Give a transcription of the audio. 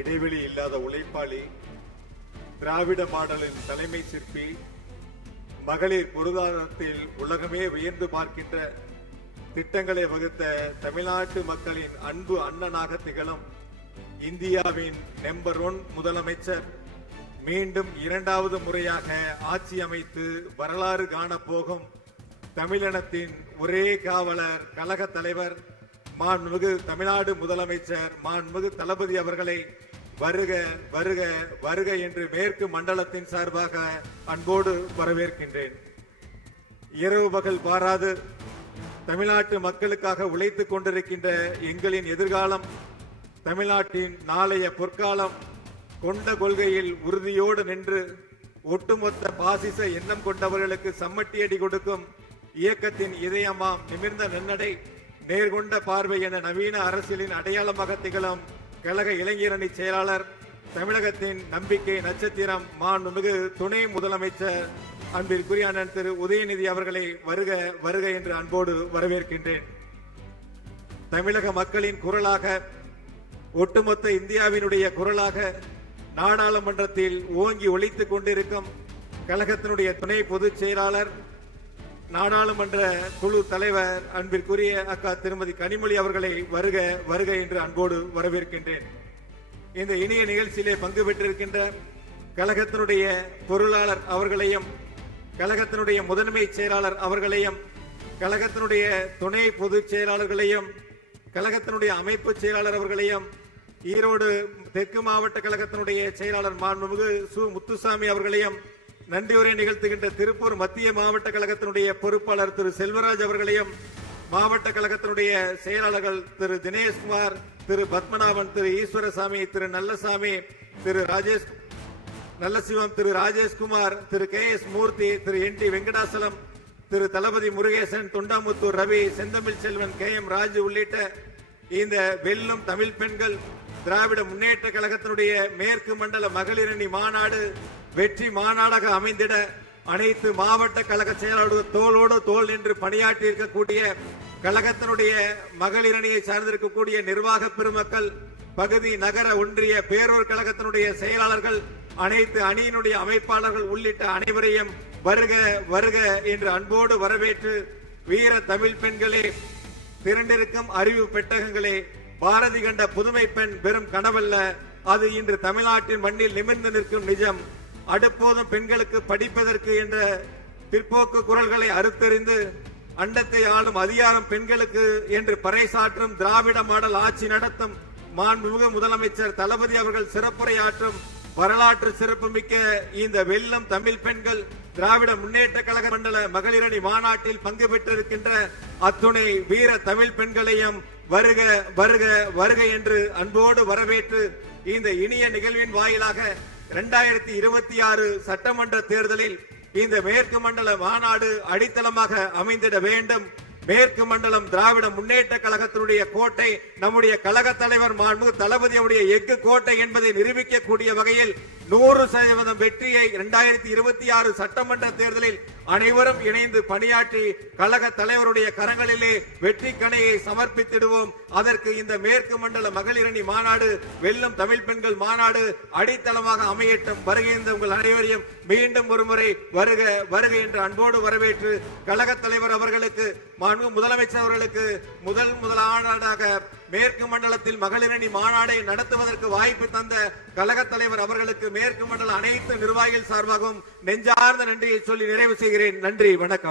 இடைவெளி இல்லாத உழைப்பாளி, திராவிட மாடலின் தலைமை சிற்பி, மகளிர் பொருளாதாரத்தில் உலகமே வியந்து பார்க்கின்ற திட்டங்களை வகுத்த தமிழ்நாட்டு மக்களின் அன்பு அண்ணனாக திகழும் இந்தியாவின் நம்பர் 1 முதலமைச்சர், மீண்டும் 2வது முறையாக ஆட்சி அமைத்து வரலாறு காணப்போகும் தமிழினத்தின் ஒரே காவலர், கழக தலைவர், மாண்புமிகு தமிழ்நாடு முதலமைச்சர் மாண்புமிகு தளபதி அவர்களை வருக வருக வருக என்று மேற்கு மண்டலத்தின் சார்பாக அன்போடு வரவேற்கின்றேன். இரவு பகல் பாராது தமிழ்நாட்டு மக்களுக்காக உழைத்துக் கொண்டிருக்கின்ற எங்களின் எதிர்காலம், தமிழ்நாட்டின் நாளைய பொற்காலம், கொண்ட கொள்கையில் உறுதியோடு நின்று ஒட்டுமொத்த பாசிச எண்ணம் கொண்டவர்களுக்கு சம்மட்டியடி கொடுக்கும் இயக்கத்தின் இதயமாம் நிமிர்ந்த நன்னடை, நேர்கொண்ட பார்வை என நவீன அரசியலின் அடையாளமாக திகழும் கழக இளைஞரணி செயலாளர், தமிழகத்தின் நம்பிக்கை நட்சத்திரம், மாண்புமிகு துணை முதலமைச்சர் அன்பிற்குரிய அண்ணன் திரு உதயநிதி அவர்களை வருக வருக என்று அன்போடு வரவேற்கின்றேன். தமிழக மக்களின் குரலாக, ஒட்டுமொத்த இந்தியாவினுடைய குரலாக நாடாளுமன்றத்தில் ஓங்கி ஒலித்துக் கொண்டிருக்கும் கழகத்தினுடைய துணை பொதுச் செயலாளர், நாடாளுமன்ற குழு தலைவர் அன்பிற்குரிய அக்கா திருமதி கனிமொழி அவர்களை வருக வருக என்று அன்போடு வரவேற்கின்றேன். இந்த இனிய நிகழ்ச்சியிலே பங்கு பெற்றிருக்கின்ற கழகத்தினுடைய பொருளாளர் அவர்களையும், கழகத்தினுடைய முதன்மை செயலாளர் அவர்களையும், கழகத்தினுடைய துணை பொதுச் செயலாளர்களையும், கழகத்தினுடைய அமைப்பு செயலாளர் அவர்களையும், ஈரோடு தெற்கு மாவட்ட கழகத்தினுடைய செயலாளர் மாண்புமிகு சு முத்துசாமி அவர்களையும், நன்றியுரை நிகழ்த்துகின்ற திருப்பூர் மத்திய மாவட்ட கழகத்தினுடைய பொறுப்பாளர் திரு செல்வராஜ் அவர்களையும், மாவட்ட கழகத்தினுடைய செயலாளர்கள் திரு தினேஷ்குமார், திரு பத்மநாபன், திரு ஈஸ்வரசாமி, திரு நல்லசாமி, திரு நல்லசிவம், திரு ராஜேஷ்குமார், திரு கே எஸ் மூர்த்தி, திரு NT வெங்கடாசலம், திரு தளபதி முருகேசன், தொண்டாமுத்தூர் ரவி, செந்தமிழ் செல்வன், KM ராஜு உள்ளிட்ட இந்த வெல்லும் தமிழ் பெண்கள் திராவிட முன்னேற்ற கழகத்தினுடைய மேற்கு மண்டல மகளிரணி மாநாடு வெற்றி மாநாடாக அமைந்திட அனைத்து மாவட்ட கழக செயலாளர்கள் தோளோடு தோள் நின்று பணியாற்றி இருக்கக்கூடிய கழகத்தினுடைய மகளிரணியை சார்ந்திருக்கக்கூடிய நிர்வாக பெருமக்கள், பகுதி நகர ஒன்றிய பேரூர் கழகத்தினுடைய செயலாளர்கள், அனைத்து அணியினுடைய அமைப்பாளர்கள் உள்ளிட்ட அனைவரையும் வருக வருக என்று அன்போடு வரவேற்று, வீர தமிழ் பெண்களே, திரண்டிருக்கும் அறிவு பெட்டகங்களே, பாரதி கண்ட புதுமை பெண் வெறும் கனவல்ல, அது இன்று தமிழ்நாட்டின் மண்ணில் நிமிர்ந்து நிற்கும் நிஜம். அடுப்போதும் பெண்களுக்கு படிப்பதற்கு என்ற பிற்போக்கு குரல்களை அறுத்தறிந்து அண்டத்தை ஆளும் அதிகாரம் பெண்களுக்கு என்று பறைசாற்றும் திராவிட மாடல் ஆட்சி நடத்தும் மாண்புமிகு முதலமைச்சர் தளபதி அவர்கள் சிறப்புரையாற்றும் வரலாற்று சிறப்புமிக்க இந்த வெல்லம் தமிழ் பெண்கள் திராவிட முன்னேற்ற கழக மண்டல மகளிரணி மாநாட்டில் பங்கு பெற்றிருக்கின்ற அத்துணை வீர தமிழ் பெண்களையும் வருக வருக வருக என்று அன்போடு வரவேற்று, இந்த இனிய நிகழ்வின் வாயிலாக 2026 சட்டமன்ற தேர்தலில் இந்த மேற்கு மண்டல மாநாடு அடித்தளமாக அமைந்திட வேண்டும். மேற்கு மண்டலம் திராவிட முன்னேற்ற கழகத்தினுடைய கோட்டை, நம்முடைய கழக தலைவர் மாண்புமிகு தளபதியுடைய எஃகு கோட்டை என்பதை நிரூபிக்கக்கூடிய வகையில் 100% வெற்றியை 2026 சட்டமன்ற தேர்தலில் அனைவரும் இணைந்து பணியாற்றி கழக தலைவருடைய கரங்களிலே வெற்றி கணையை சமர்ப்பித்திடுவோம். அதற்கு இந்த மேற்கு மண்டல மகளிரணி மாநாடு, வெல்லும் தமிழ் பெண்கள் மாநாடு அடித்தளமாக அமையட்டும். வருகின்ற உங்கள் அனைவரையும் மீண்டும் ஒருமுறை வருக வருக என்று அன்போடு வரவேற்று, கழக தலைவர் அவர்களுக்கு, முதலமைச்சர் அவர்களுக்கு முதலாவதாக மேற்கு மண்டலத்தில் மகளிரணி மாநாடை நடத்துவதற்கு வாய்ப்பு தந்த கழக தலைவர் அவர்களுக்கு மேற்கு மண்டல அனைத்து நிர்வாகிகள் சார்பாகவும் நெஞ்சார்ந்த நன்றியை சொல்லி நிறைவு செய்கிறேன். நன்றி, வணக்கம்.